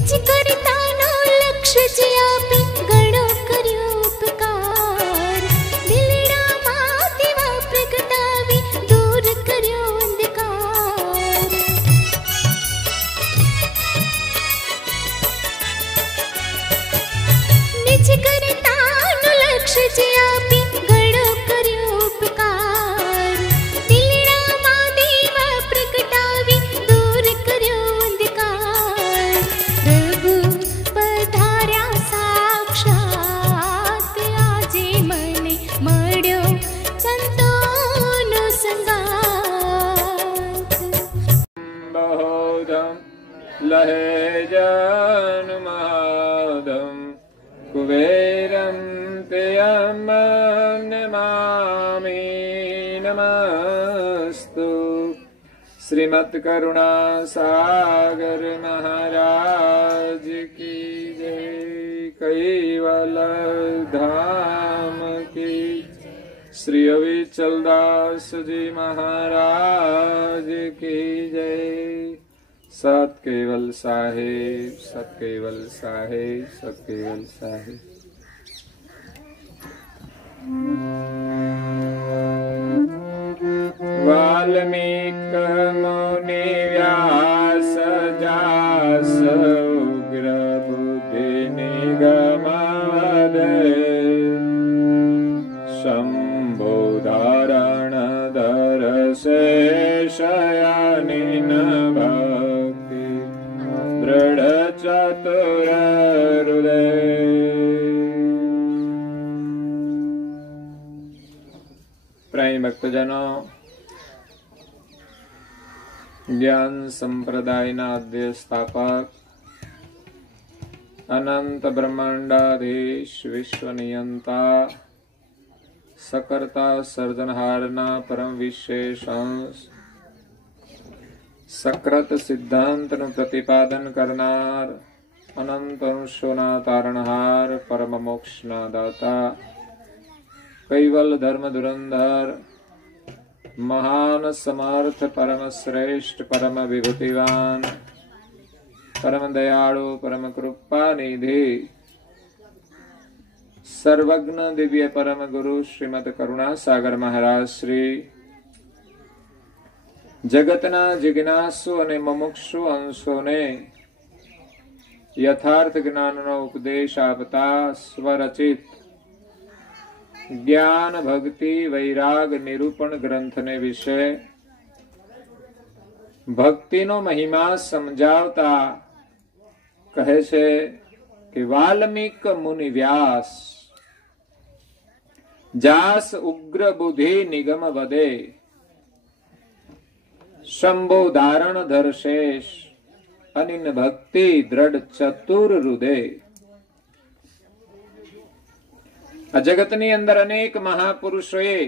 નિજ કરતાનો લક્ષ્ય જે આપી ઘણો કર્યો ઉપકાર, દિલડામાં દીવા પ્રગટાવી દૂર કર્યો અંધકાર. નિજ કરતાનો લક્ષ્ય જે આપી ઘણો કર્યો ઉપકાર, દિલડામાં દીવા પ્રગટાવી દૂર કર્યો અંધકાર. પ્રભુ પધાર્યા સાક્ષાત, આજે મને મળ્યો સંતોનો સંગાથ. બહોધમ લહેજન મહાદમ કુબેરમ તેયમ નમામિ નમસ્તુ. શ્રીમદ કરુણા સાગર મહારાજ કી જય. કૈવલ ધામ કી. શ્રી અવિચલદાસજી મહારાજ કી જય. સત કેવલ સાહેબ, સત કેવલ સાહેબ, સત કેવલ સાહેબ. વાલ્મીક મુનિ વ્યાસ જાસ ઉગ્ર બુદ્ધિ નિગમ વદે, શંભો ધારણ ધર શેષયાનિન ભક્તિ દૃઢ ચતુર હૃદય. પ્રાય ભક્તજનો, જ્ઞાન સંપ્રદાયના અધ્યય સ્થાપક, અનંત બ્રહ્માંડાધીશ, વિશ્વ નિયંતા, સકર્તા સર્જનહારના પરમ વિશેષ અંશ, સક્રત સિદ્ધાંતનું પ્રતિપાદન કરનાર, અનંત અંશોના તારણહાર, પરમ મોક્ષના દાતા, કૈવલ ધર્મ ધુરંધર, મહાન સમર્થ, પરમ શ્રેષ્ઠ, પરમ વિભૂતિવાન, પરમ દયાળુ, પરમ કૃપા નિધિ, સર્વજ્ઞ દિવ્ય પરમ ગુરુ શ્રીમદ કરુણા સાગર મહારાજ શ્રી જગતના જિજ્ઞાસુ અને મુમુક્ષુ અંશોને યથાર્થ જ્ઞાનનો ઉપદેશ આપતા સ્વરચિત જ્ઞાન ભક્તિ વૈરાગ નિરૂપણ ગ્રંથને વિશે ભક્તિનો મહિમા સમજાવતા કહે છે કે વાલ્મીક મુનિ વ્યાસ જાસ ઉગ્ર બુદ્ધિ નિગમ વદે, શંભો ધારણ ધર શેષ અનિન ભક્તિ દ્રઢ ચતુર હૃદય. આ જગતની અંદર અનેક મહાપુરુષોએ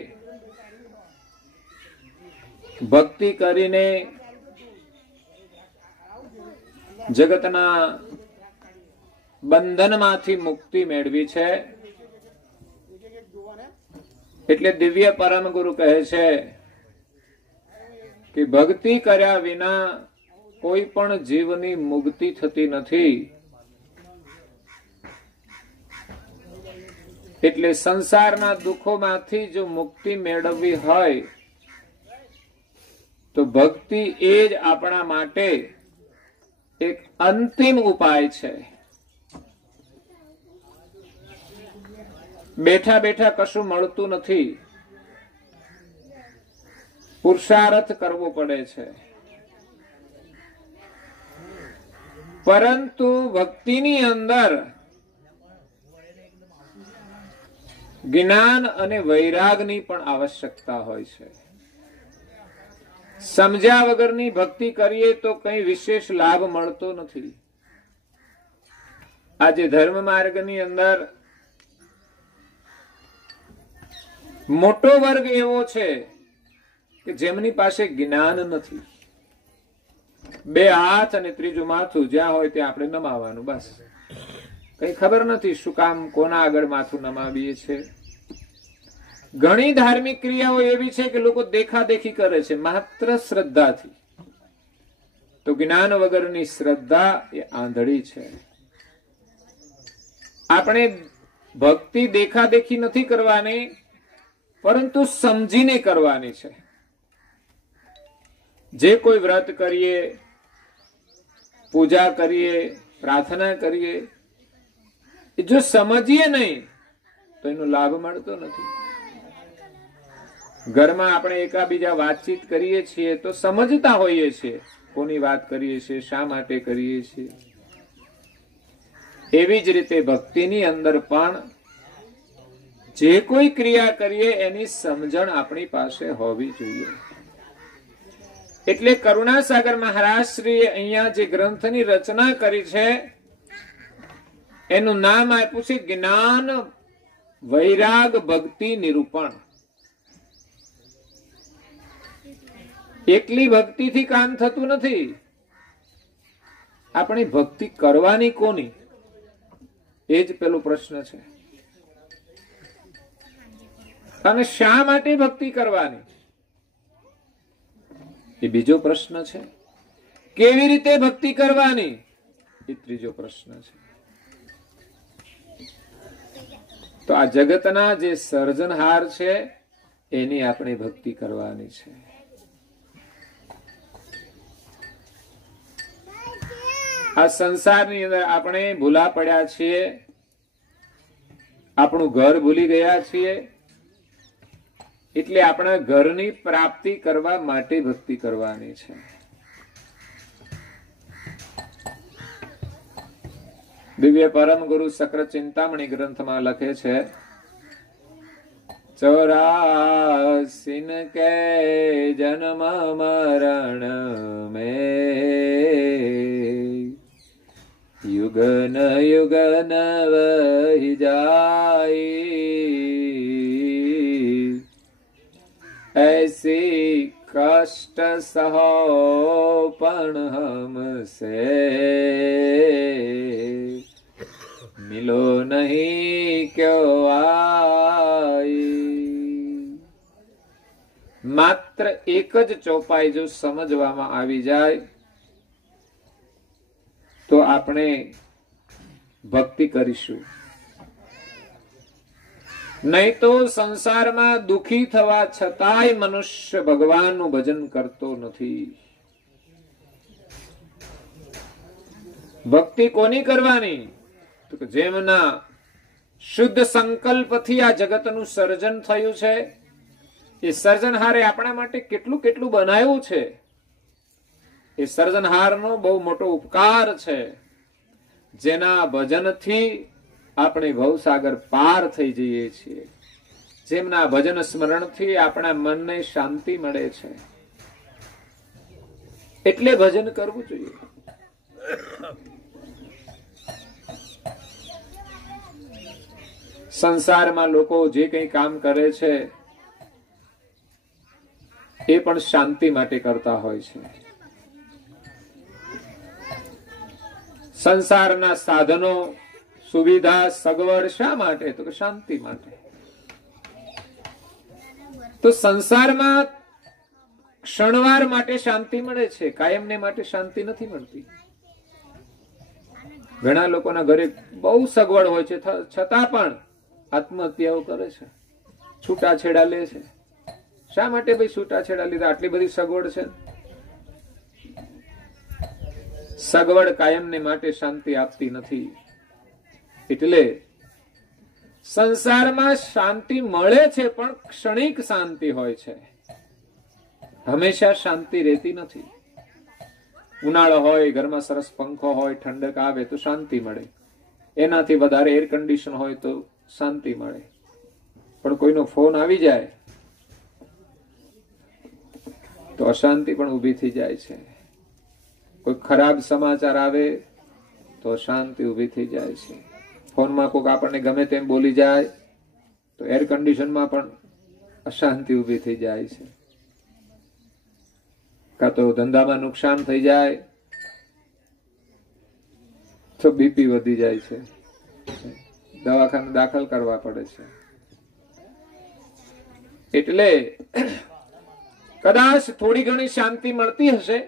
ભક્તિ કરીને જગતના બંધનમાંથી મુક્તિ મેળવી છે. એટલે દિવ્ય પરમ ગુરુ કહે છે કે ભક્તિ કર્યા વિના કોઈ પણ જીવની મુક્તિ થતી નથી. એટલે સંસારના દુઃખોમાંથી જો મુક્તિ મેળવવી હોય તો ભક્તિ એ જ આપણા માટે એક અંતિમ ઉપાય છે. બેઠા બેઠા કશું મળતું નથી, પુરુષાર્થ કરવો પડે છે. પરંતુ ભક્તિની અંદર જ્ઞાન અને વૈરાગની પણ આવશ્યકતા હોય છે. સમજ્યા વગરની ભક્તિ કરીએ તો કઈ વિશેષ લાભ મળતો નથી. આજે ધર્મ માર્ગની અંદર મોટો વર્ગ એવો છે કે જેમની પાસે જ્ઞાન નથી. બે હાથ અને ત્રીજું માથું, જ્યાં હોય ત્યાં આપણે નમાવાનું, બસ. કઈ ખબર નથી શું કામ કોના આગળ માથું નમાવીએ છે. ઘણી ધાર્મિક ક્રિયાઓ એવી છે કે લોકો દેખાદેખી કરે છે માત્ર શ્રદ્ધાથી. તો જ્ઞાન વગરની શ્રદ્ધા એ આંધળી છે. આપણે ભક્તિ દેખાદેખી નથી કરવાની, પરંતુ સમજીને કરવાની છે. જે કોઈ વ્રત કરીએ, પૂજા કરીએ, પ્રાર્થના કરીએ, જો સમજીએ નહીં તો એનો લાભ મળતો નથી. ઘરમાં આપણે એકાબીજા વાતચીત કરીએ છીએ તો સમજતા હોઈએ છીએ કોની વાત કરીએ છીએ, શા માટે કરીએ છીએ. એવી જ રીતે ભક્તિની અંદર પણ જે કોઈ ક્રિયા કરીએ એની સમજણ આપણી પાસે હોવી જોઈએ. એટલે કરુણાસાગર મહારાજ શ્રીએ અહીંયા જે ગ્રંથની રચના કરી છે એનું નામ આપ્યું છે જ્ઞાન વૈરાગ ભક્તિ નિરૂપણ. એકલી ભક્તિથી કામ થતું નથી. આપણી ભક્તિ કરવાની કોની, એ જ પેલો પ્રશ્ન છે. અને શા માટે ભક્તિ કરવાની એ બીજો પ્રશ્ન છે. કેવી રીતે ભક્તિ કરવાની એ ત્રીજો પ્રશ્ન છે. તો આ જગતના જે સર્જનહાર છે એની આપણે ભક્તિ કરવાની છે. આ સંસારની અંદર આપણે ભૂલા પડ્યા છીએ, આપણું ઘર ભૂલી ગયા છીએ, એટલે આપણા ઘરની પ્રાપ્તિ કરવા માટે ભક્તિ કરવાની છે. દિવ્ય પરમ ગુરુ સક્ર ચિંતામણી ગ્રંથમાં લખે છે 84 કે જન્મ મરણ में युगन युगन वही जाई ऐसी कष्ट सहो पण हमसे मिलो नहीं क्यों आई. માત્ર એક જ ચોપાઈ જો સમજવામાં આવી જાય તો આપણે ભક્તિ કરીશું. નહીં તો સંસારમાં દુખી થવા છતાંય મનુષ્ય ભગવાનનું ભજન કરતો નથી. ભક્તિ કોની કરવાની? તો જેમના શુદ્ધ સંકલ્પથી આ જગતનું સર્જન થયું છે, એ સર્જનહારે આપણા માટે કેટલું કેટલું બનાવ્યું છે. એ સર્જનહારનો બહુ મોટો ઉપકાર છે, જેના ભજનથી આપણે ભવસાગર પાર થઈ જઈએ છીએ. જેમના ભજન સ્મરણથી આપણા મનને શાંતિ મળે છે. એટલે ભજન કરવું જોઈએ. સંસારમાં લોકો જે કંઈ કામ કરે છે એ પણ શાંતિ માટે કરતા હોય છે. સંસારના સાધનો, સુવિધા, સગવડ શા માટે? તો કે શાંતિ માટે. તો સંસારમાં ક્ષણવાર માટે શાંતિ મળે છે, કાયમને માટે શાંતિ નથી મળતી. ઘણા લોકોના ઘરે બહુ સગવડ હોય છે, છતાં પણ આત્મહત્યાઓ કરે છે, છૂટાછેડા લે છે. શા માટે ભાઈ છૂટાછેડા લીધા? આટલી બધી સગવડ છે. સગવડ કાયમને માટે શાંતિ આપતી નથી. એટલે સંસારમાં શાંતિ મળે છે, પણ ક્ષણિક શાંતિ હોય છે, હંમેશા શાંતિ રહેતી નથી. ઉનાળો હોય, ઘરમાં સરસ પંખો હોય, ઠંડક આવે તો શાંતિ મળે. એનાથી વધારે એર કન્ડિશન હોય તો શાંતિ મળે. પણ કોઈનો ફોન આવી જાય તો અશાંતિ પણ ઊભી થઈ જાય છે. કોઈ ખરાબ સમાચાર આવે તો અશાંતિ ઊભી થઈ જાય છે. ફોનમાં કોઈક આપણને ગમે તેમ બોલી જાય તો એર કન્ડિશનમાં પણ અશાંતિ ઊભી થઈ જાય છે. કાં તો ધંધામાં નુકસાન થઈ જાય તો બીપી વધી જાય છે, દવાખાને દાખલ કરવા પડે છે. એટલે કદાચ થોડી ઘણી શાંતિ મળતી હશે,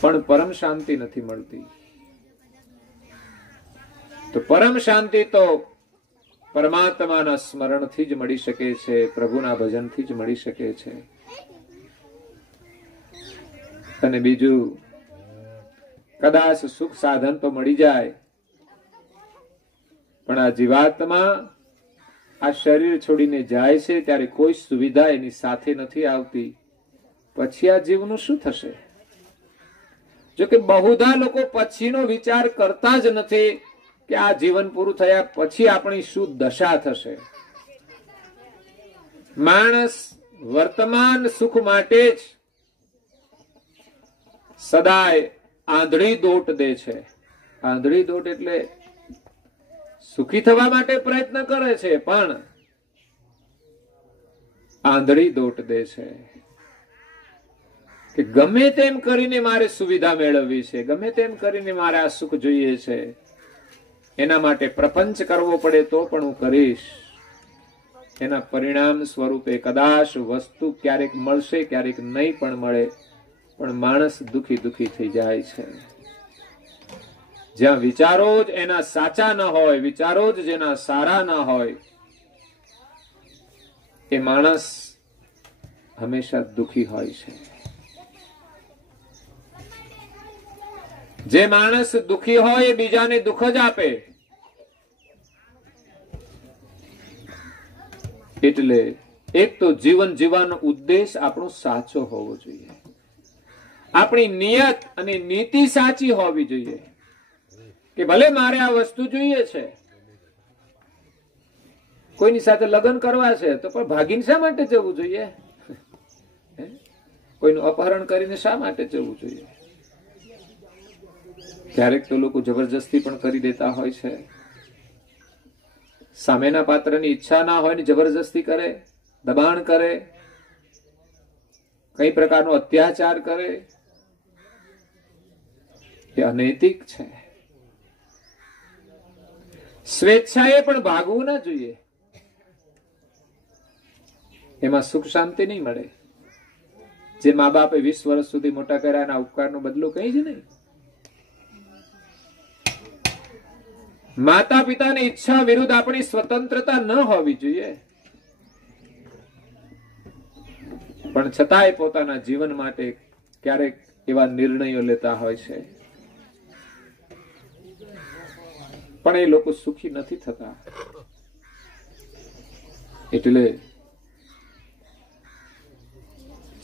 પણ પરમ શાંતિ નથી મળતી. તો પરમ શાંતિ તો પરમાત્માના સ્મરણથી જ મળી શકે છે, પ્રભુના ભજનથી જ મળી શકે છે. અને બીજું, કદાચ સુખ સાધન તો મળી જાય, પણ આ જીવાત્મા આ શરીર છોડીને જાય છે ત્યારે કોઈ સુવિધા એની સાથે નથી આવતી. પછી આ જીવનું શું થશે? જો કે બહુધા લોકો પછીનો વિચાર કરતા જ નથી કે આ જીવન પૂરું થયા પછી આપણી શું દશા થશે. માણસ વર્તમાન સુખ માટે જ સદાય આંધળી દોટ દે છે. આંધળી દોટ એટલે સુખી થવા માટે પ્રયત્ન કરે છે, પણ આંધળી દોટ દે છે કે ગમે તેમ કરીને મારે સુવિધા મેળવવી છે, ગમે તેમ કરીને મારે આ સુખ જોઈએ છે, એના માટે પ્રપંચ કરવો પડે તો પણ હું કરીશ. એના પરિણામ સ્વરૂપે કદાચ વસ્તુ ક્યારેક મળશે, ક્યારેક નહીં પણ મળે, પણ માણસ દુખી દુખી થઈ જાય છે. જ્યાં વિચારો જ એના સાચા ન હોય, વિચારો જ જેના સારા ન હોય, એ માણસ હંમેશા દુખી હોય છે. જે માણસ દુખી હોય એ બીજાને દુઃખ જ આપે. એટલે એક તો જીવન જીવવાનો ઉદ્દેશ આપણો સાચો હોવો જોઈએ, આપણી નિયત અને નીતિ સાચી હોવી જોઈએ કે ભલે મારે આ વસ્તુ જોઈએ છે, કોઈની સાથે લગ્ન કરવા છે તો પણ ભાગીને શા માટે જવું જોઈએ? કોઈનું અપહરણ કરીને શા માટે જવું જોઈએ? ક્યારેક તો લોકો જબરજસ્તી પણ કરી દેતા હોય છે. સામેના પાત્રની ઈચ્છા ના હોય ને જબરજસ્તી કરે, દબાણ કરે, કઈ પ્રકારનો અત્યાચાર કરે, એ અનૈતિક છે. સ્વેચ્છાએ પણ ભાગવું ના જોઈએ. એમાં સુખ શાંતિ નહીં મળે. જે મા બાપે 20 વર્ષ સુધી મોટા કર્યા એના ઉપકારનો બદલો કઈ જ નહીં. માતા પિતાની ઈચ્છા વિરુદ્ધ આપણી સ્વતંત્રતા ન હોવી જોઈએ, પણ છતાંય પોતાના જીવન માટે ક્યારેક એવા નિર્ણયો લેતા હોય છે, પણ એ લોકો સુખી નથી થતા. એટલે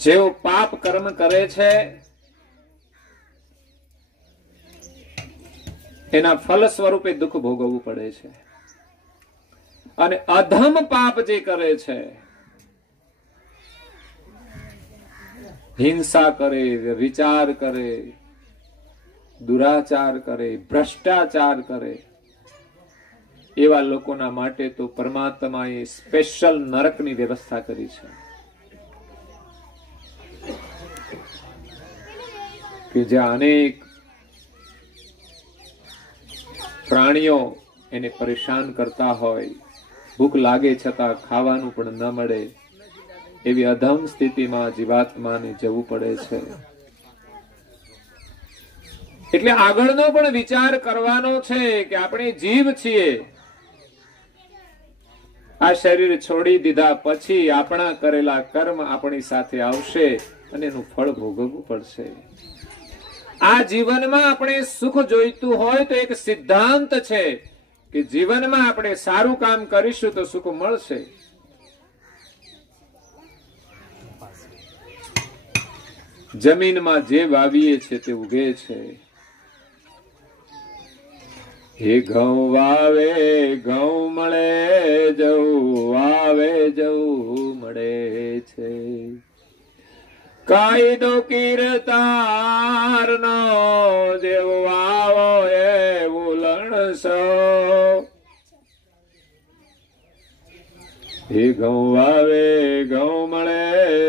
જેઓ પાપ કર્મ કરે છે એના ફલ સ્વરૂપે દુઃખ ભોગવવું પડે છે. અને અધમ પાપ જે કરે છે, હિંસા કરે, વિચાર કરે, દુરાચાર કરે, ભ્રષ્ટાચાર કરે, એવા લોકોના માટે તો પરમાત્માએ સ્પેશિયલ નરકની વ્યવસ્થા કરી છે કે જ્યાં અનેક પ્રાણીઓ એને પરેશાન કરતા હોય, ભૂખ લાગે છતાં ખાવાનું પણ ન મળે, એવી અધમ સ્થિતિમાં જીવાત્માને જવું પડે છે. એટલે આગળનો પણ વિચાર કરવાનો છે કે આપણે જીવ છીએ, આ શરીર છોડી દીધા પછી આપણા કરેલા કર્મ આપણી સાથે આવશે અને એનું ફળ ભોગવવું પડશે. આ જીવનમાં આપણે સુખ જોઈતું હોય તો એક સિદ્ધાંત છે કે જીવનમાં આપણે સારું કામ કરીશું તો સુખ મળશે. જમીનમાં જે વાવીએ છે તે ઉગે છે. હે ઘઉં વાવે ઘઉં મળે, જવું વાવે જવું મળે છે. કાયદો કીર્તાર નો જેવું આવો એવું લણશો. હે ઘઉં વાવે ઘઉં મળે,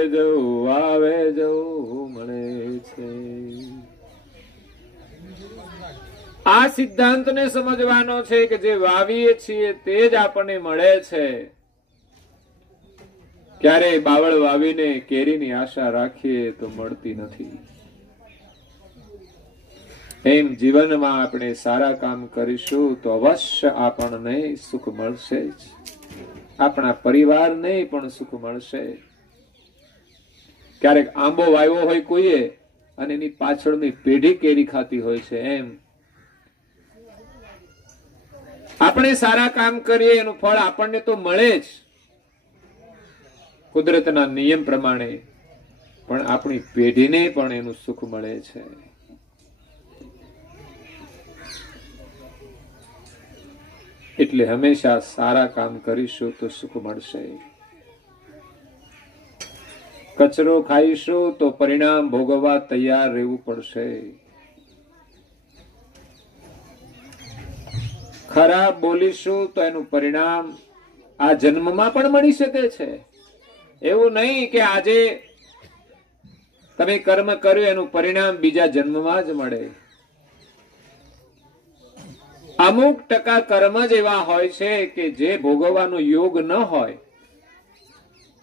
જવું વાવે જવું મળે છે. આ સિદ્ધાંતને સમજવાનો છે કે જે વાવીએ છીએ તે જ આપણને મળે છે. ક્યારે બાવળ વાવીને કેરીની આશા રાખીએ તો મળતી નથી. એમ જીવનમાં આપણે સારા કામ કરીશું તો અવશ્ય આપણને સુખ મળશે જ, આપણા પરિવારને પણ સુખ મળશે. ક્યારેક આંબો વાવ્યો હોય કોઈએ અને એની પાછળની પેઢી કેરી ખાતી હોય છે, એમ આપણે સારા કામ કરીએ એનું ફળ આપણને તો મળે જ કુદરતના નિયમ પ્રમાણે, પણ આપણી પેઢીને પણ એનું સુખ મળે છે. એટલે હંમેશા સારા કામ કરીશું તો સુખ મળશે. કચરો ખાઈશું તો પરિણામ ભોગવવા તૈયાર રહેવું પડશે. ખરાબ બોલીશું તો એનું પરિણામ આ જન્મમાં પણ મળી શકે છે. એવું નહીં કે આજે તમે કર્મ કર્યું એનું પરિણામ બીજા જન્મમાં જ મળે. અમુક ટકા કર્મ જ એવા હોય છે કે જે ભોગવવાનો યોગ ન હોય.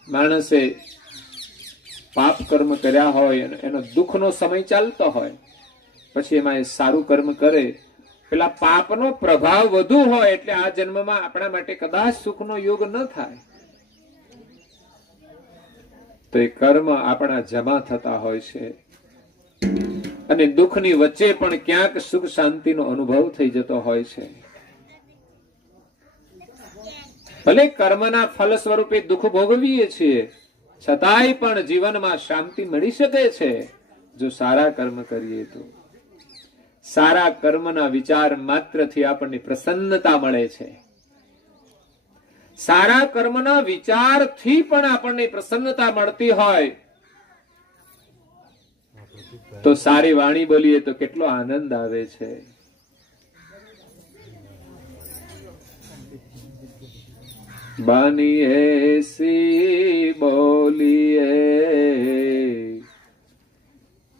માણસે પાપ કર્મ કર્યા હોય એનો દુઃખનો સમય ચાલતો હોય, પછી એમાં એ સારું કર્મ કરે, પેલા પાપનો પ્રભાવ વધુ હોય એટલે આ જન્મમાં આપણા માટે કદાચ સુખનો યોગ ન થાય. તો એ કર્મ આપણા જમા થતા હોય છે અને દુઃખની વચ્ચે પણ ક્યાંક સુખ શાંતિનો અનુભવ થઈ જતો હોય છે. ભલે કર્મના ફલ સ્વરૂપે દુઃખ ભોગવીએ છીએ, છતાંય પણ જીવનમાં શાંતિ મળી શકે છે જો સારા કર્મ કરીએ તો. સારા કર્મના વિચાર માત્રથી આપણને પ્રસન્નતા મળે છે. સારા કર્મના વિચારથી પણ આપણને પ્રસન્નતા મળતી હોય તો સારી વાણી બોલીએ તો કેટલો આનંદ આવે છે. બાની એસી બોલીએ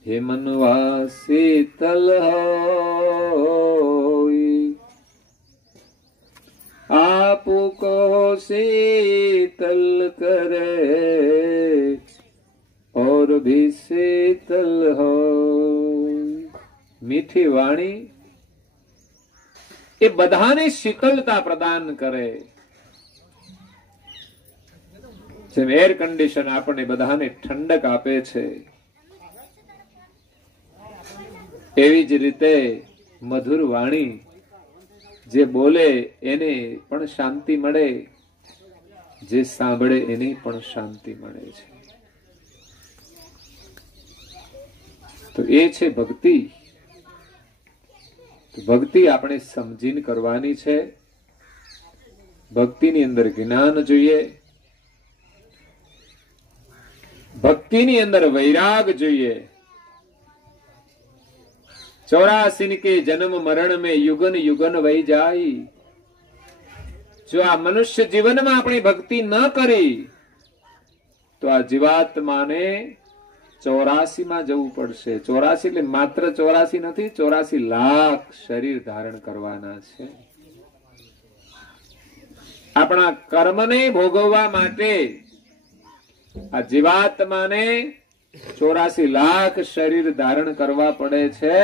હે મનવા શીતલ હોય, આપુ કો શીતલ કરે और भी शीतल हो. મીઠી વાણી એ બધાને શીતળતા પ્રદાન કરે. જેમ એર કન્ડિશન આપણને બધાને ઠંડક આપે છે, એવી જ રીતે મધુર વાણી જે બોલે એને પણ શાંતિ મળે, જે સાંભળે એને પણ શાંતિ મળે છે. તો એ છે ભક્તિ. ભક્તિ આપણે સમજીને કરવાની છે. ભક્તિની અંદર જ્ઞાન જોઈએ, ભક્તિની અંદર વૈરાગ જોઈએ. 84 के जन्म मरण में युगन युगन वही जाई. જો આ મનુષ્ય જીવનમાં આપણી ભક્તિ ન કરી તો આ જીવાત્માને 84 માં જવું પડશે. 84 એટલે માત્ર 84 નથી, 84 લાખ શરીર ધારણ કરવાના છે. આપણા કર્મને ભોગવવા માટે આ જીવાત્માને 84 લાખ શરીર ધારણ કરવા પડે છે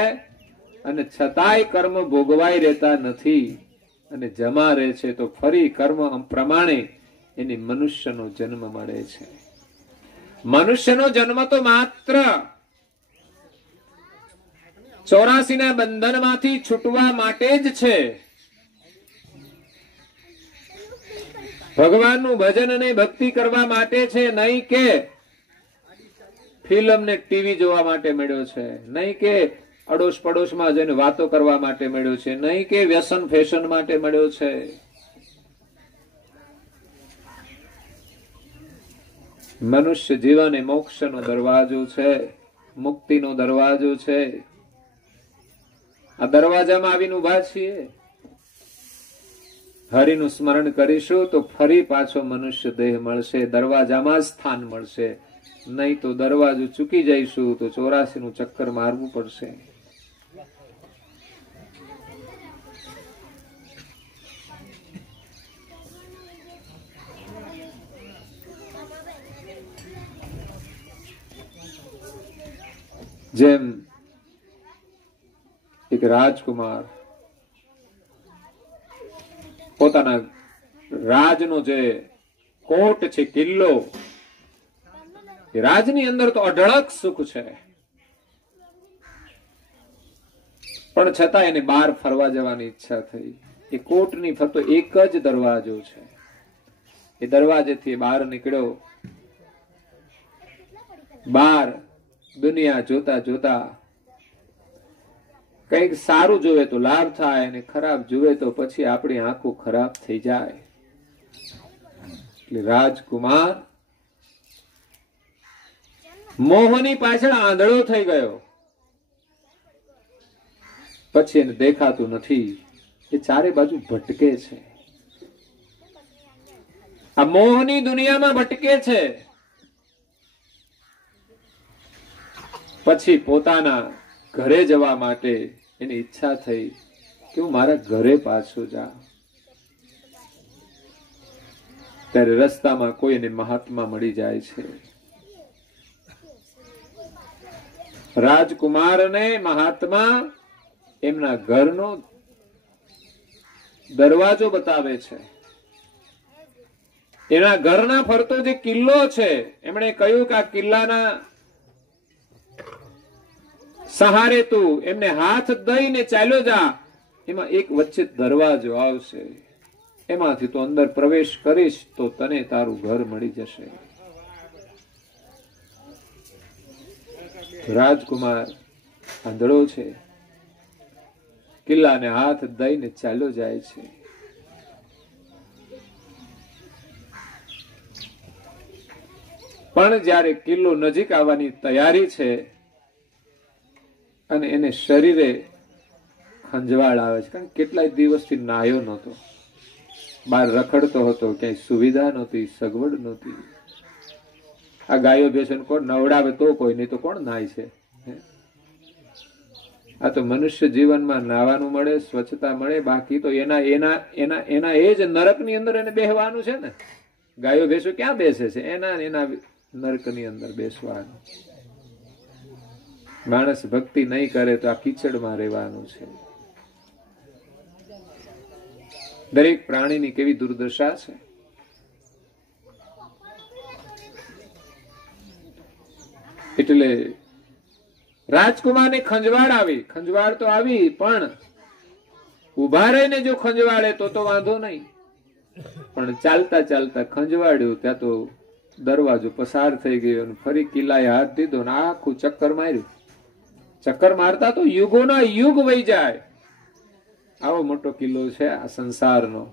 અને છતાંય કર્મ ભોગવાઈ રહેતા નથી અને જમા રહે છે. તો ફરી કર્મ પ્રમાણે એને મનુષ્યનો જન્મ મળે છે. મનુષ્યનો જન્મ તો માત્ર 84 ના બંધનમાંથી છૂટવા માટે જ છે. ભગવાનનું ભજન અને ભક્તિ કરવા માટે છે, નહીં કે ફિલ્મ ને ટીવી જોવા માટે મળ્યો છે, નહીં કે અડોશ પડોશમાં જઈને વાતો કરવા માટે મળ્યો છે, નહીં કે વ્યસન ફેશન માટે મળ્યો છે. મનુષ્ય જીવન એ મોક્ષનો દરવાજો છે, મુક્તિનો દરવાજો છે. આ દરવાજામાં આવીને ઉભા છીએ. હરિનું સ્મરણ કરીશું તો ફરી પાછો મનુષ્ય દેહ મળશે, દરવાજામાં સ્થાન મળશે. નહીં તો દરવાજો ચૂકી જઈશું તો 84 નું ચક્કર મારવું પડશે. જેમ એક રાજકુમાર પોતાના રાજનો જે કોટ છે, કિલ્લો, એ રાજની અંદર તો અઢળક સુખ છે, પણ છતાં એને બહાર ફરવા જવાની ઈચ્છા થઈ. એ કોટની ફક્ત એક જ દરવાજો છે. એ દરવાજેથી બહાર નીકળ્યો. બહાર દુનિયા જોતા જોતા કંઈક સારું જોવે તો લાભ થાય, અને ખરાબ જોવે તો પછી આપણી આંખો ખરાબ થઈ જાય. એટલે રાજકુમાર મોહની પાછળ આંધળો થઈ ગયો. પછી એને દેખાતું નથી. એ ચારે બાજુ ભટકે છે, આ મોહની દુનિયામાં ભટકે છે. પછી પોતાના ઘરે જવા માટે એની ઈચ્છા થઈ કે હું મારા ઘરે પાછો જાઉં. ત્યારે રસ્તામાં કોઈ એને મહાત્મા મળી જાય છે. રાજકુમાર અને મહાત્મા એમના ઘરનો દરવાજો બતાવે છે. એના ઘરના ફરતો જે કિલ્લો છે, એમણે કહ્યું કે આ કિલ્લાના સહારે તું એમને હાથ દઈને ચાલ્યો જા. એમાં એક વચ્ચે દરવાજો આવશે, એમાંથી તું અંદર પ્રવેશ કરીશ તો તને તારું ઘર મળી જશે. રાજકુમાર આંધળો છે, કિલ્લાને હાથ દઈને ચાલ્યો જાય છે. પણ જ્યારે કિલ્લો નજીક આવવાની તૈયારી છે અને એને શરીરે ખંજવાળ આવે છે, કારણ કેટલાય દિવસથી નાહ્યો નહોતો, બહાર રખડતો હતો, ક્યાંય સુવિધા નહોતી, સગવડ નહોતી. આ ગાયો ભેંસો કોણ નવડાવે તો કોઈ, નહીં તો કોણ નાય છે. આ તો મનુષ્ય જીવનમાં નાવાનું મળે, સ્વચ્છતા મળે, બાકી તો એના એના એના એના એ જ નરકની અંદર એને બેહવાનું છે ને. ગાયો ભેંસો ક્યાં બેસે છે? એના નરકની અંદર બેસવાનું. માણસ ભક્તિ નહીં કરે તો આ કીચડમાં રહેવાનું છે. દરેક પ્રાણીની કેવી દુર્દશા છે. એટલે રાજકુમારને ખંજવાળ આવી. ખંજવાળ તો આવી, પણ ઉભા રહીને જો ખંજવાળે તો વાંધો નહીં, પણ ચાલતા ચાલતા ખંજવાળ્યું ત્યાં તો દરવાજો પસાર થઈ ગયો અને ફરી કિલ્લાએ હાથ દીધો ને આખું ચક્કર માર્યું. ચક્કર મારતા તો યુગોના યુગ વહી જાય. આવો મોટો કિલ્લો છે આ સંસારનો.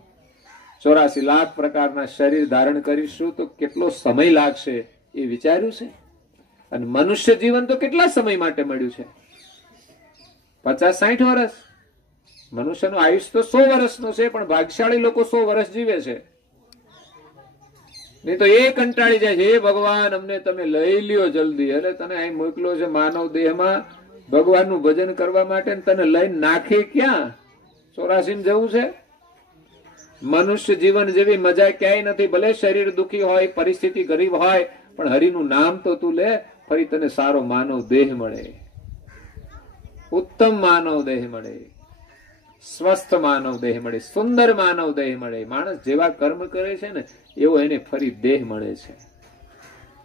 84 લાખ પ્રકારના શરીર ધારણ કરીશું તો કેટલો સમય લાગશે એ વિચાર્યું છે? અને મનુષ્ય જીવન તો કેટલા સમય માટે મળ્યું છે? 50-60 વર્ષ. મનુષ્યનું આયુષ તો 100 વર્ષનું છે, પણ ભાગ્યશાળી લોકો 100 વર્ષ જીવે છે. નહીં તો એ કંટાળી જાય છે, હે ભગવાન અમને તમે લઈ લ્યો જલ્દી. એટલે તને અહીં મોકલ્યો છે માનવ દેહમાં ભગવાનનું ભજન કરવા માટે, તને લઈને નાખી ક્યાં? 84 જવું છે? મનુષ્ય જીવન જેવી મજા ક્યાંય નથી. ભલે શરીર દુખી હોય, પરિસ્થિતિ ગરીબ હોય, પણ હરિનું નામ તો તું લે, ફરી તને સારો માનવ દેહ મળે, ઉત્તમ માનવ દેહ મળે, સ્વસ્થ માનવ દેહ મળે, સુંદર માનવ દેહ મળે. માણસ જેવા કર્મ કરે છે ને એવો એને ફરી દેહ મળે છે.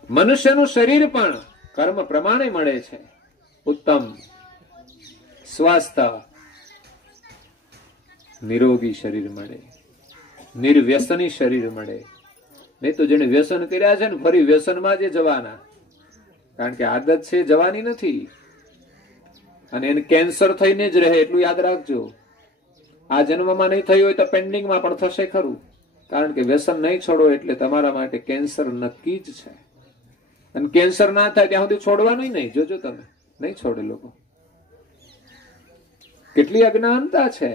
મનુષ્યનું શરીર પણ કર્મ પ્રમાણે મળે છે. ઉત્તમ સ્વસ્થ નિરોગી શરીર મળે, નિર્વ્યસની શરીર મળે. નહીં તો જેને વ્યસન કર્યા છે ને ફરી વ્યસનમાં જ જવાના, કારણ કે આદત છે જવાની નથી. અને એને કેન્સર થઈને જ રહે એટલું યાદ રાખજો. આ જન્મમાં નહીં થયું હોય તો પેન્ડિંગમાં પણ થશે ખરું, કારણ કે વ્યસન નહીં છોડો એટલે તમારા માટે કેન્સર નક્કી જ છે. અને કેન્સર ના થાય ત્યાં સુધી છોડવાનું નહીં. જોજો તમે નહીં છોડે લોકો. કેટલી અજ્ઞાનતા છે.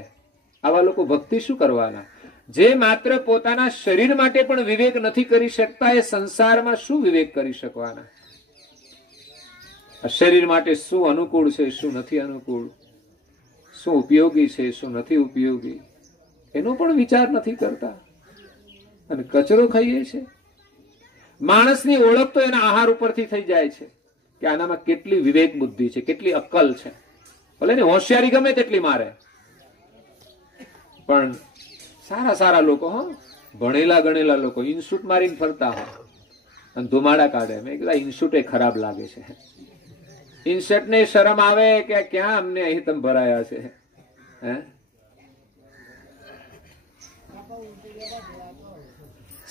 આવા લોકો ભક્તિ શું કરવાના? જે માત્ર પોતાના શરીર માટે પણ વિવેક નથી કરી શકતા, એ સંસારમાં શું વિવેક કરી શકવાના? શરીર માટે શું અનુકૂળ છે, શું નથી અનુકૂળ, શું ઉપયોગી છે, શું નથી ઉપયોગી, એનો પણ વિચાર નથી કરતા અને કચરો ખાઈએ છે. માણસની ઓળખ તો એના આહાર ઉપરથી થઈ જાય છે કે આનામાં કેટલી વિવેક બુદ્ધિ છે, કેટલી અક્કલ છે. ભલે ને હોશિયારી ગમે તેટલી મારે, પણ સારા સારા લોકો, ભણેલા ગણેલા લોકો ઇન્સ્યુટ મારીને ફરતા હોય અને ધુમાડા કાઢે. મેં કીધું ઇન્સ્યુટ એ ખરાબ લાગે છે. ઇન્સ્યુટ ને શરમ આવે કે ક્યાં અમને અહીં તમે ભરાયા છે. હે,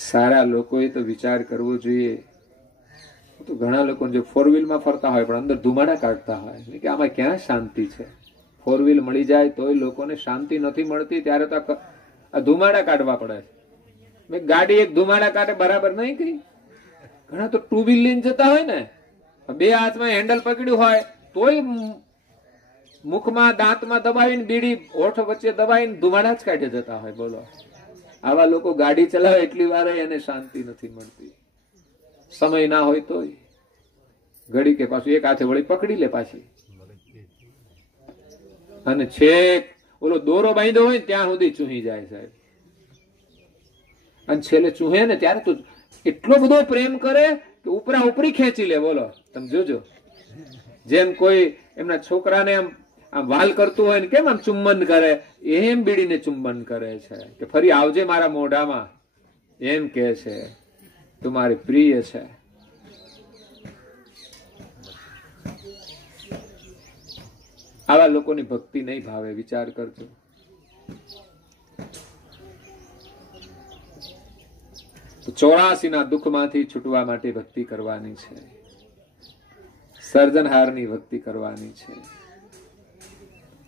સારા લોકોએ તો વિચાર કરવો જોઈએ. તો ઘણા લોકો જો ફોર વ્હીલ માં ફરતા હોય પણ અંદર ધુમાડા કાઢતા હોય કે આમાં ક્યાં શાંતિ છે. ફોર વ્હીલ મળી જાય તોય લોકોને શાંતિ નથી મળતી, ત્યારે તો આ ધુમાડા કાઢવા પડે છે. મેં ગાડી એક ધુમાડા કાઢે બરાબર નહીં કઈ. ઘણા તો ટુ વ્હીલ લઈને જતા હોય ને, બે હાથમાં હેન્ડલ પકડ્યું હોય તોય મુખમાં દાંતમાં દબાવીને બીડી હોઠ વચ્ચે દબાવીને ધુમાડા જ કાઢે જતા હોય. બોલો, આવા લોકો ગાડી ચલાવે એટલી વાર એને શાંતિ નથી મળતી. સમય ના હોય તોય ઘડી કે પાછું એક હાથે વળી પકડી લે પાછી, અને છેક ઓલો દોરો બાંધ્યો હોય ને ત્યાં સુધી ચૂહી જાય સાહેબ. અને છેલ્લે ચૂહે ને ત્યારે તો એટલો બધો પ્રેમ કરે કે ઉપરા ઉપરી ખેંચી લે. બોલો, તમે જોજો, જેમ કોઈ એમના છોકરાને આમ વાલ કરતું હોય ને કેમ આમ ચુંબન કરે, એમ બીડીને ચુંબન કરે છે કે ફરી આવજે મારા મોઢામાં, એમ કે છે તું મારી પ્રિય છે. આવા લોકોની ભક્તિ નહીં ભાવે, વિચાર કરજો. તો 84 ના દુઃખમાંથી છૂટવા માટે ભક્તિ કરવાની છે, સર્જનહારની ભક્તિ કરવાની છે,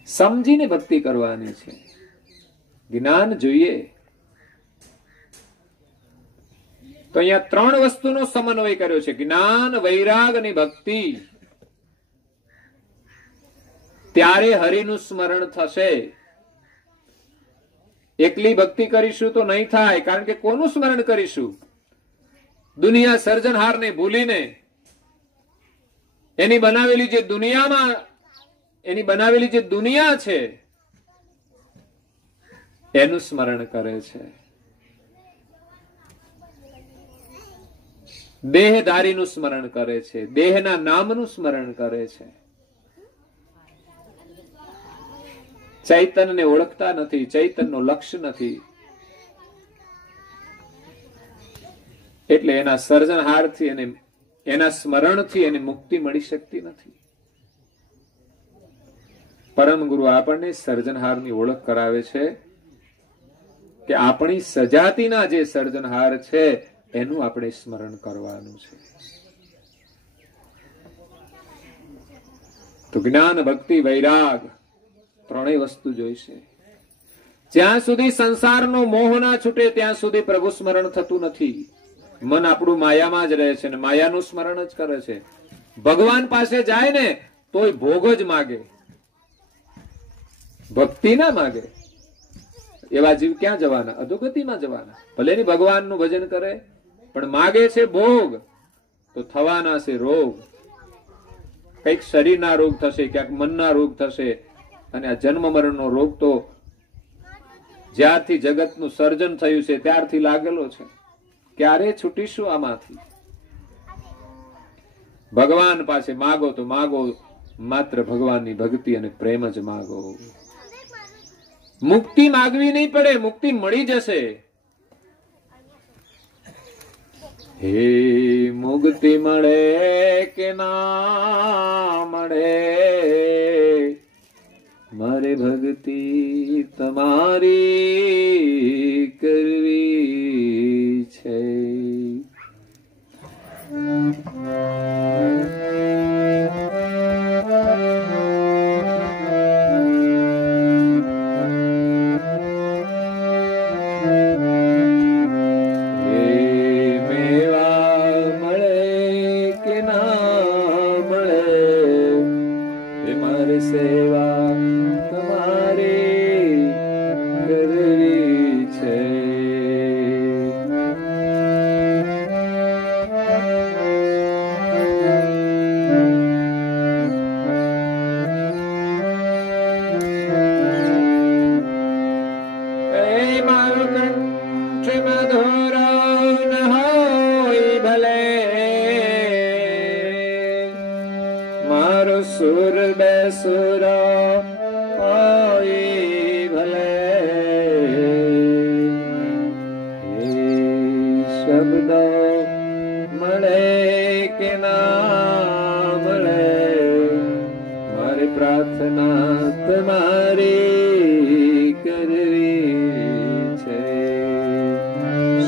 સમજીને ભક્તિ કરવાની છે. જ્ઞાન જોઈએ તો અહીંયા 3 વસ્તુનો સમન્વય કર્યો છે: જ્ઞાન, વૈરાગ અને ભક્તિ. ત્યારે હરિનું સ્મરણ થશે. એકલી ભક્તિ કરીશું તો નહીં થાય, કારણ કે કોનું સ્મરણ કરીશું? દુનિયા સર્જનહારને ભૂલીને એની બનાવેલી જે દુનિયા છે એનું સ્મરણ કરે છે. દેહધારીનું સ્મરણ કરે છે, દેહના નામનું સ્મરણ કરે છે. ચૈતન્યને ઓળખતા નથી, ચૈતન્યનો લક્ષ્ય નથી, એટલે એના સર્જનહારથી અને એના સ્મરણથી એને મુક્તિ મળી શકતી નથી. પરમ ગુરુ આપણને સર્જનહારની ઓળખ કરાવે છે કે આપણી સજાતિના જે સર્જનહાર છે એનું આપણે સ્મરણ કરવાનું છે. તો જ્ઞાન, ભક્તિ, વૈરાગ ત્રણેય વસ્તુ જોઈશે. જ્યાં સુધી સંસારનો મોહ ના છૂટે ત્યાં સુધી પ્રભુ સ્મરણ થતું નથી. મન આપણું માયામાં જ રહે છે ને માયાનું સ્મરણ જ કરે છે. ભગવાન પાસે જાય ને તોય ભોગ જ માગે, ભક્તિ ના માગે. એવા જીવ ક્યાં જવાના? અધોગતિમાં જવાના. ભલે ની ભગવાનનું ભજન કરે પણ માગે છે ભોગ, તો થવાના છે રોગ. કઈક શરીરના રોગ થશે, ક્યાંક મનના રોગ થશે. અને આ જન્મ મરણનો રોગ તો જ્યારથી જગતનું સર્જન થયું છે ત્યારથી લાગેલો છે. ક્યારે છૂટીશું આમાંથી? ભગવાન પાસે માગો તો માગો, માત્ર ભગવાનની ભક્તિ અને પ્રેમ જ માગો. મુક્તિ માગવી નહીં પડે, મુક્તિ મળી જશે. હે મુક્તિ મળે કે ના મળે, મારે ભક્તિ તમારી કરવી છે. તમારે કરવી છે.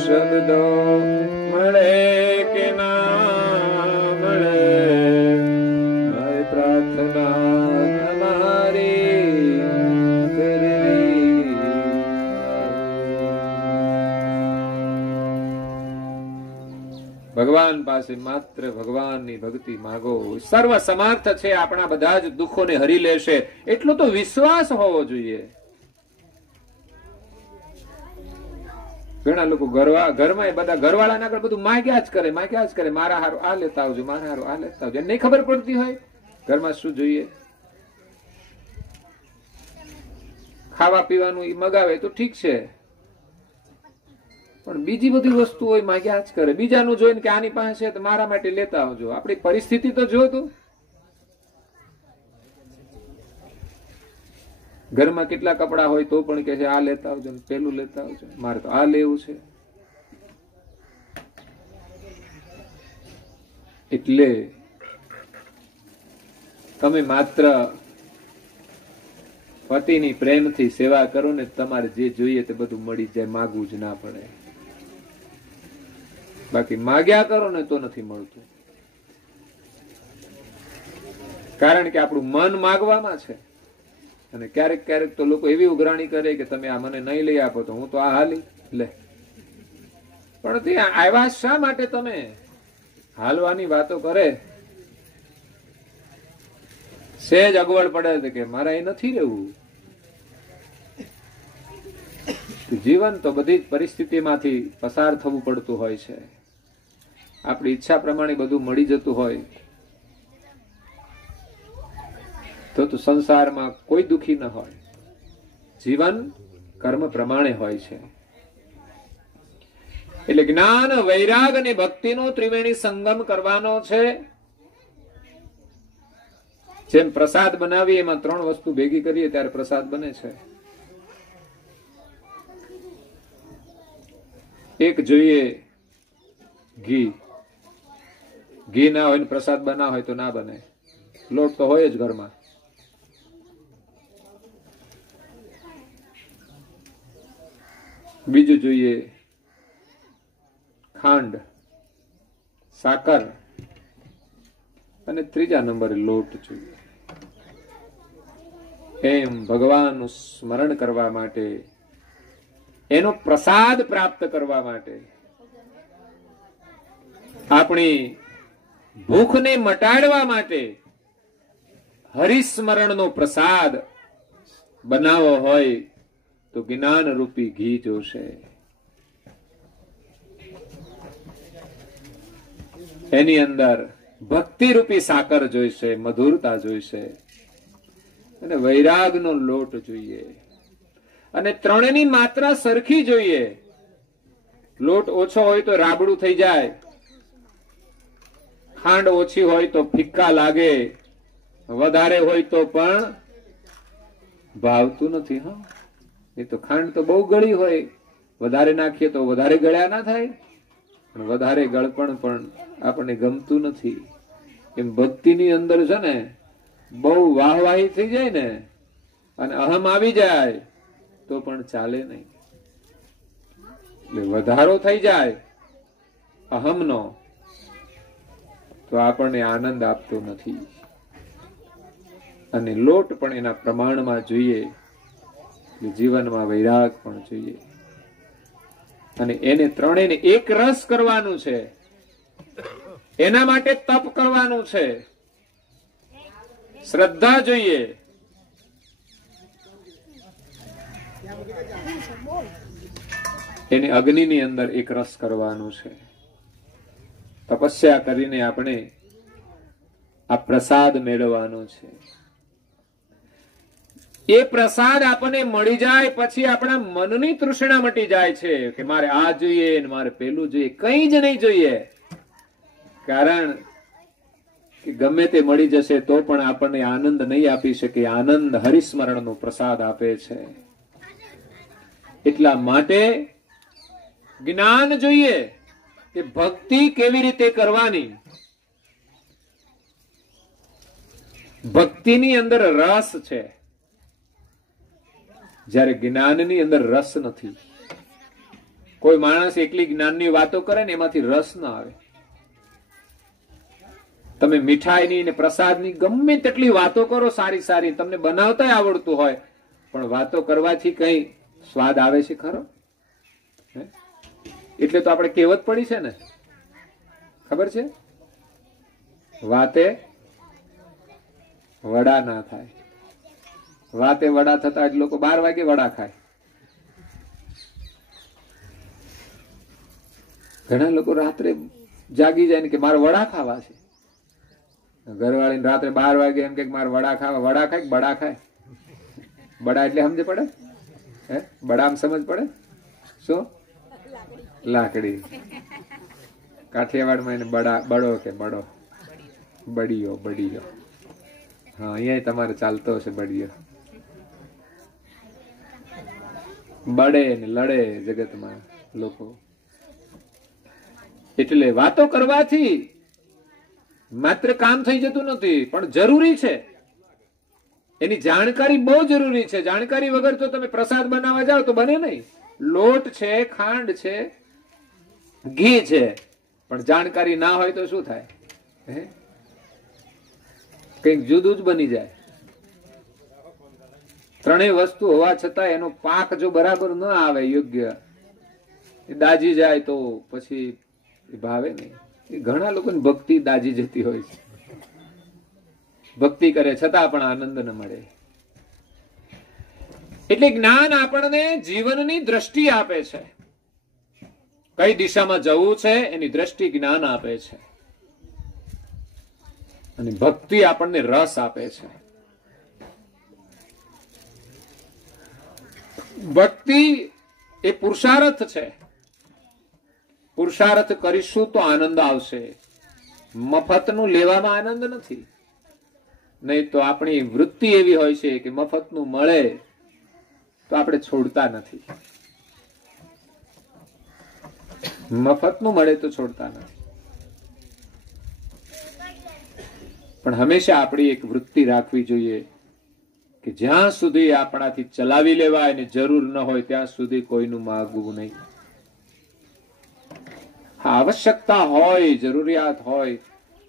શબ્દો મળે કે ના મળે, મારી પ્રાર્થના તમારી કરવી. ભગવાન પાસે માત્ર ભગવાનની ભક્તિ માગો. સર્વ સમર્થ છે, આપણા બધા જ દુઃખોને હરી લેશે, એટલો તો વિશ્વાસ હોવો જોઈએ. ઘણા લોકો ઘરમાં બધા ઘરવાળાના આગળ બધું માગ્યા જ કરે, મારા હારું આ લેતા આવજો, મારા હારું આ લેતા આવજો. નહીં ખબર પડતી હોય ઘરમાં શું જોઈએ. ખાવા પીવાનું એ મગાવે તો ઠીક છે, પણ બીજી બધી વસ્તુ હોય માગ્યા જ કરે. બીજાનું જોઈને કે આની પાસે છે તો મારા માટે લેતા આવજો. આપણી પરિસ્થિતિ તો જો તું. ઘરમાં કેટલા કપડા હોય તો પણ કે છે આ લેતા આવજો, પેલું લેતા આવજો, મારે તો આ લેવું છે. એટલે તમે માત્ર પતિની પ્રેમથી સેવા કરો ને, તમારે જે જોઈએ તે બધું મળી જાય, માગવું જ ના પડે. બાકી માગ્યા કરો ને તો નથી મળતું. કારણ કે આપણું મન માગવામાં છે. અને ક્યારેક ક્યારેક તો લોકો એવી ઉઘરાણી કરે કે તમે આ મને નહીં લઈ આપો તો હું તો આ હાલી લે. પણ તે આવ્યા શા માટે? તમે હાલવાની વાતો કરે, સહેજ અગવડ પડે કે મારા એ નથી રહેવું. જીવન તો બધી જ પરિસ્થિતિમાંથી પસાર થવું પડતું હોય છે. આપણી ઈચ્છા પ્રમાણે બધું મળી જતું હોય તો સંસારમાં કોઈ દુખી ન હોય. જીવન કર્મ પ્રમાણે હોય છે. એટલે જ્ઞાન, વૈરાગ અને ભક્તિનો ત્રિવેણી સંગમ કરવાનો છે. જેમ પ્રસાદ બનાવીએ એમાં 3 વસ્તુ ભેગી કરીએ ત્યારે પ્રસાદ બને છે. એક જોઈએ ઘી. ઘી ના હોય ને પ્રસાદ બના હોય તો ના બને. લોટ તો હોય જ ઘરમાં. બીજું જોઈએ ખાંડ, સાકર, અને ત્રીજા નંબરે લોટ જોઈએ. એમ ભગવાનનું સ્મરણ કરવા માટે, એનો પ્રસાદ પ્રાપ્ત કરવા માટે, આપણી ભૂખને મટાડવા માટે હરિસ્મરણનો પ્રસાદ બનાવવો હોય તો જ્ઞાન રૂપી ઘી જોશે. એની અંદર ભક્તિ રૂપી સાકર જોઈશે, મધુરતા જોઈશે, અને વૈરાગનો લોટ જોઈએ. અને ત્રણેયની માત્રા સરખી જોઈએ. લોટ ઓછો હોય તો રાબડું થઈ જાય, ખાંડ ઓછી હોય તો ફિક્કા લાગે, વધારે હોય તો પણ ભાવતું નથી. હા, એ તો ખાંડ તો બહુ ગળી હોય, વધારે નાખીએ તો વધારે ગળ્યા ના થાય, પણ વધારે ગળપણ પણ આપણને ગમતું નથી. એમ ભક્તિની અંદર છે ને બહુ વાહવાહી થઈ જાય ને અને અહમ આવી જાય તો પણ ચાલે નહીં. એટલે વધારો થઈ જાય અહમનો તો આપણને આનંદ આપતો નથી. અને લોટ પણ એના પ્રમાણમાં જોઈએ, જીવનમાં વૈરાગ પણ જોઈએ. અને એને ત્રણેયને એક રસ કરવાનું છે. એના માટે તપ કરવાનું છે, શ્રદ્ધા જોઈએ. એને અગ્નિની અંદર એક રસ કરવાનું છે. તપસ્યા કરીને આપણે આ પ્રસાદ મેળવવાનો છે. એ પ્રસાદ આપણને મળી જાય પછી આપણા મનની તૃષ્ણા મટી જાય છે કે મારે આ જોઈએ ને મારે પેલું જોઈએ. કંઈ જ નહીં જોઈએ. કારણ કે ગમે તે મળી જશે તો પણ આપણને આનંદ નહીં આપી શકે. આનંદ હરિસ્મરણનો પ્રસાદ આપે છે. એટલા માટે જ્ઞાન જોઈએ કે ભક્તિ કેવી રીતે કરવાની. ભક્તિની અંદર રસ છે. જ્યારે જ્ઞાનની અંદર રસ નથી. કોઈ માણસ એકલી જ્ઞાનની વાતો કરે ને એમાંથી રસ ના આવે. તમે મીઠાઈની ને પ્રસાદની ગમે તેટલી વાતો કરો સારી સારી, તમને બનાવતા આવડતું હોય, પણ વાતો કરવાથી કઈ સ્વાદ આવે છે ખરો? એટલે તો આપણે કહેવત પડી છે ને, ખબર છે? વાતે વડા ના થાય. વાતે વડા થતા જ લોકો 12 વાગે વડા ખાય. ઘણા લોકો રાત્રે જાગી જાય ને કે મારે વડા ખાવા છે. ઘરવાળીને રાત્રે 12 વાગે એમ કે મારે વડા ખાવા. વડા ખાય કે બડા ખાય? બડા એટલે સમજ પડે? હે, બડા સમજ પડે? શું? લાકડી. કાઠિયાવાડમાં એને બડા, બડો કે બડો, બડીયો, બડીયો. હા, અહીંયા તમારે ચાલતો હશે બડીયો. બડે ને લડે જગતમાં લોકો. એટલે વાતો કરવાથી માત્ર કામ થઈ જતું નથી, પણ જરૂરી છે. એની જાણકારી બહુ જરૂરી છે. જાણકારી વગર તો તમે પ્રસાદ બનાવવા જાઓ તો બને નહીં. લોટ છે, ખાંડ છે, ઘી છે, પણ જાણકારી ના હોય તો શું થાય? કંઈક જુદું જ બની જાય. ત્રણેય વસ્તુ હોવા છતાં એનો પાક જો બરાબર ન આવે યોગ્ય, એ દાજી જાય તો પછી ભાવે નહીં. એ ઘણા લોકોની ભક્તિ દાજી જતી હોય છે. ભક્તિ કરે છતાં પણ આનંદ ન મળે. એટલે જ્ઞાન આપણને જીવનની દ્રષ્ટિ આપે છે. કઈ દિશામાં જવું છે એની દ્રષ્ટિ જ્ઞાન આપે છે. અને ભક્તિ આપણને રસ આપે છે. ભક્તિ એ પુરુષાર્થ છે. પુરુષાર્થ કરીશું તો આનંદ આવશે. મફતનું લેવામાં આનંદ નથી. નહીં તો આપણી વૃત્તિ એવી હોય છે કે મફતનું મળે તો આપણે છોડતા નથી. મફતનું મળે તો છોડતા નથી. પણ હંમેશા આપણી એક વૃત્તિ રાખવી જોઈએ કે જ્યાં સુધી આપણાથી ચલાવી લેવાય અને જરૂર ન હોય ત્યાં સુધી કોઈનું માગવું નહીં. હા, આવશ્યકતા હોય, જરૂરિયાત હોય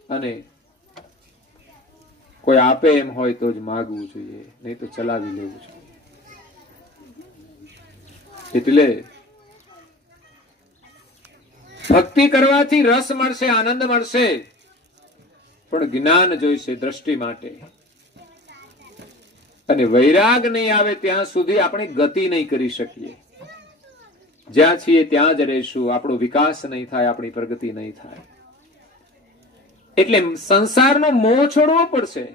અને કોઈ આપે એમ હોય તો જ માગવું જોઈએ, નહીં તો ચલાવી લેવું જોઈએ. એટલે ભક્તિ કરવાથી રસ મળશે, આનંદ મળશે, પણ જ્ઞાન જોઈશે દ્રષ્ટિ માટે. અને વૈરાગ નહીં આવે ત્યાં સુધી આપણે ગતિ નહીં કરી શકીએ. જ્યાં છીએ ત્યાં જ રહીશું. આપણો વિકાસ નહીં થાય, આપણી પ્રગતિ નહીં થાય. એટલે સંસારનો મોહ છોડવો પડશે.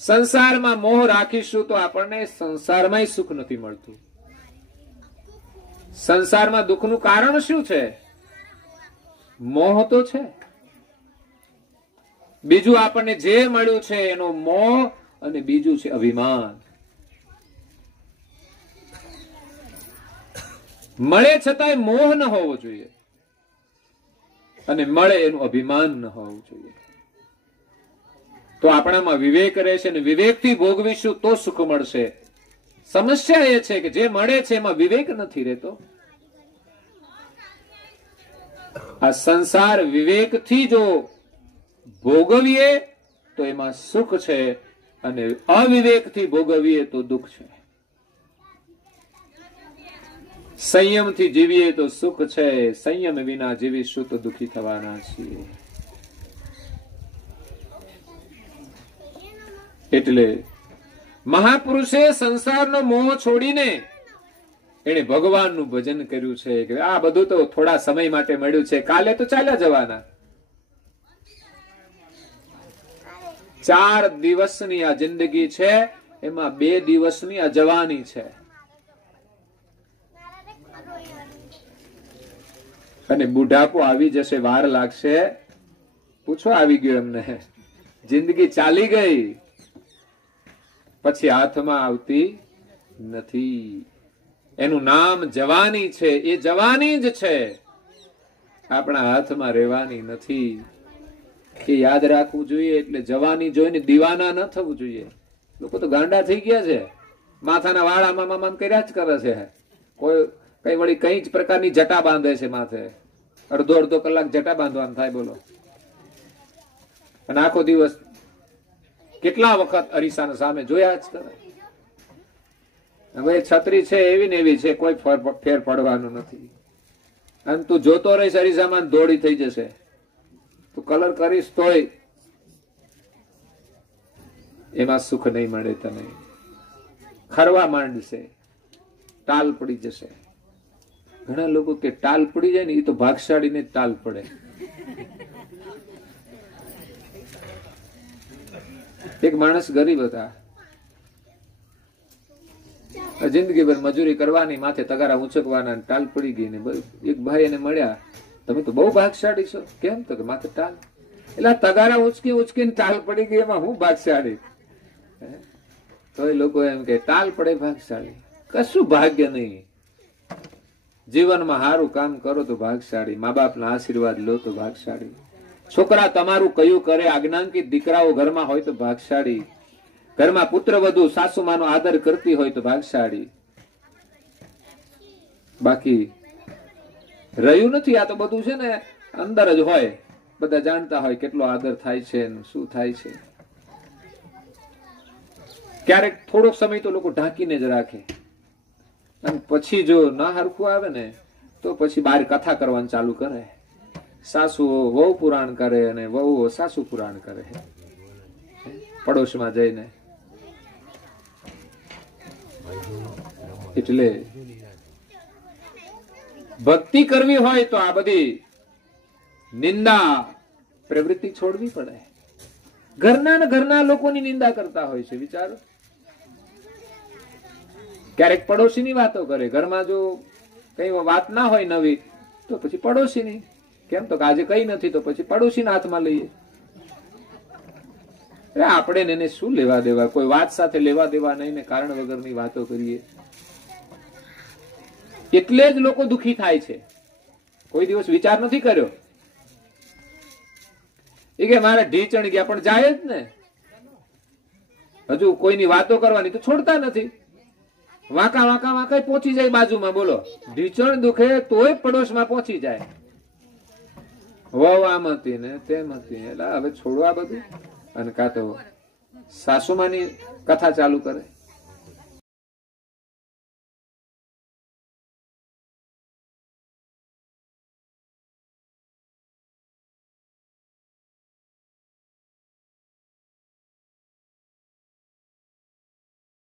સંસારમાં મોહ રાખીશું તો આપણને સંસારમાં સુખ નથી મળતું. સંસારમાં દુઃખનું કારણ શું છે? મોહ તો છે. બીજું આપણને જે મળ્યું છે એનો મોહ, અને બીજું છે અભિમાન. મળે છતાંય મોહ ન હોવો જોઈએ, અને મળે એનું અભિમાન ન હોવું જોઈએ. તો આપણામાં વિવેક રહેશે, અને વિવેકથી ભોગવીશું તો સુખ મળશે. સમસ્યા એ છે કે જે મળે છે એમાં વિવેક નથી રહેતો. આ સંસાર વિવેકથી જો ભોગવીએ તો એમાં સુખ છે, અને અવિવેકથી ભોગવીએ તો દુઃખ છે. સંયમથી જીવીએ તો સુખ છે, સંયમ વિના જીવીશું તો દુઃખી થવાના છીએ. એટલે મહાપુરુષે સંસારનો મોહ છોડીને એને ભગવાનનું ભજન કર્યું છે કે આ બધું તો થોડા સમય માટે મળ્યું છે, કાલે તો ચાલ્યા જવાના. 4 દિવસની આ જિંદગી છે, એમાં 2 દિવસની આ જવાની છે. અને બુઢાપો આવી જશે, વાર લાગશે. પૂછો, આવી ગયો એમને? જિંદગી ચાલી ગઈ, પછી હાથમાં આવતી નથી. એનું નામ જવાની છે. એ જવાની જ છે, આપણા હાથમાં રહેવાની નથી. એ યાદ રાખવું જોઈએ. એટલે જવાની જોઈને દીવાના ન થવું જોઈએ. લોકો તો ગાંડા થઈ ગયા છે. માથાના વાળ આમ આમ કર્યા જ કરે છે. કોઈ કઈ વળી કઈ જ પ્રકારની જટા બાંધે છે માથે. અડધો કલાક જટા બાંધવાનું થાય બોલો. અને આખો દિવસ કેટલા વખત અરીસાના સામે જોયા જ કરે. હવે છત્રી છે એવી ને એવી છે, કોઈ ફેર પડવાનું નથી. અને તું જોતો રહીશ અરીસામાં દોડી થઈ જશે. તું કલર કરીશ તોય એમાં સુખ નહીં મળે તને. ખરવા માંડશે, ટાલ પડી જશે. ઘણા લોકો કે ટાલ પડી જાય ને એ તો ભાગશાળીને જ ટાલ પડે. એક માણસ ગરીબ હતા, જિંદગીભર મજૂરી કરવાની, માથે તગારા ઉંચકવાના, ટાલ પડી ગઈ ને એક ભાઈ એને મળ્યા. તમે તો બહુ ભાગશાળી છો. કેમ? તો કે માથે ટાલ. એટલે તગારા ઉંચકીને ટાલ પડી ગઈ, એમાં હું ભાગશાળી? તો એ લોકો એમ કે ટાલ પડે ભાગશાળી. કશું ભાગ્ય નહીં. જીવનમાં સારું કામ કરો તો ભાગશાળી. મા બાપના આશીર્વાદ લો તો ભાગશાળી. છોકરા તમારું કયું કરે, આજ્ઞાંકિત દીકરાઓ ઘરમાં હોય તો ભાગશાળી. ઘરમાં પુત્ર વધુ સાસુમાનો આદર કરતી હોય તો ભાગશાળી. બાકી રહ્યું નથી. આ તો બધું છે ને અંદર જ હોય. બધા જાણતા હોય કેટલો આદર થાય છે, શું થાય છે. ક્યારેક થોડોક સમય તો લોકો ઢાંકીને જ રાખે, અને પછી જો ના હરખું આવે ને તો પછી બહાર કથા કરવાનું ચાલુ કરે. સાસુઓ વહુ પુરાણ કરે અને વહુઓ સાસુ પુરાણ કરે પડોશમાં જઈને. એટલે ભક્તિ કરવી હોય તો આ બધી નિંદા પ્રવૃત્તિ છોડવી પડે. ઘરના લોકોની નિંદા કરતા હોય છે, વિચારો. ક્યારેક પડોશીની વાતો કરે. ઘરમાં જો કઈ વાત ના હોય નવી તો પછી પડોશીની. કેમ? તો આજે કઈ નથી તો પછી પડોશીના હાથમાં લઈએ. આપણે એને શું લેવા દેવા? કોઈ વાત સાથે લેવા દેવા નહીં ને કારણ વગરની વાતો કરીએ. એટલે જ લોકો દુખી થાય છે. કોઈ દિવસ વિચાર નથી કર્યો એ કે મારે ઢીચણ ગયા, પણ જાય જ ને. હજુ કોઈની વાતો કરવાની તો છોડતા નથી. વાંકા પહોંચી જાય બાજુમાં. બોલો, ઢીચણ દુખે તોય પડોશમાં પહોંચી જાય. વહુ આમ હતી ને તેમ હતી. એટલે હવે છોડવા બધું. અને કાં તો સાસુમાની કથા ચાલુ કરે.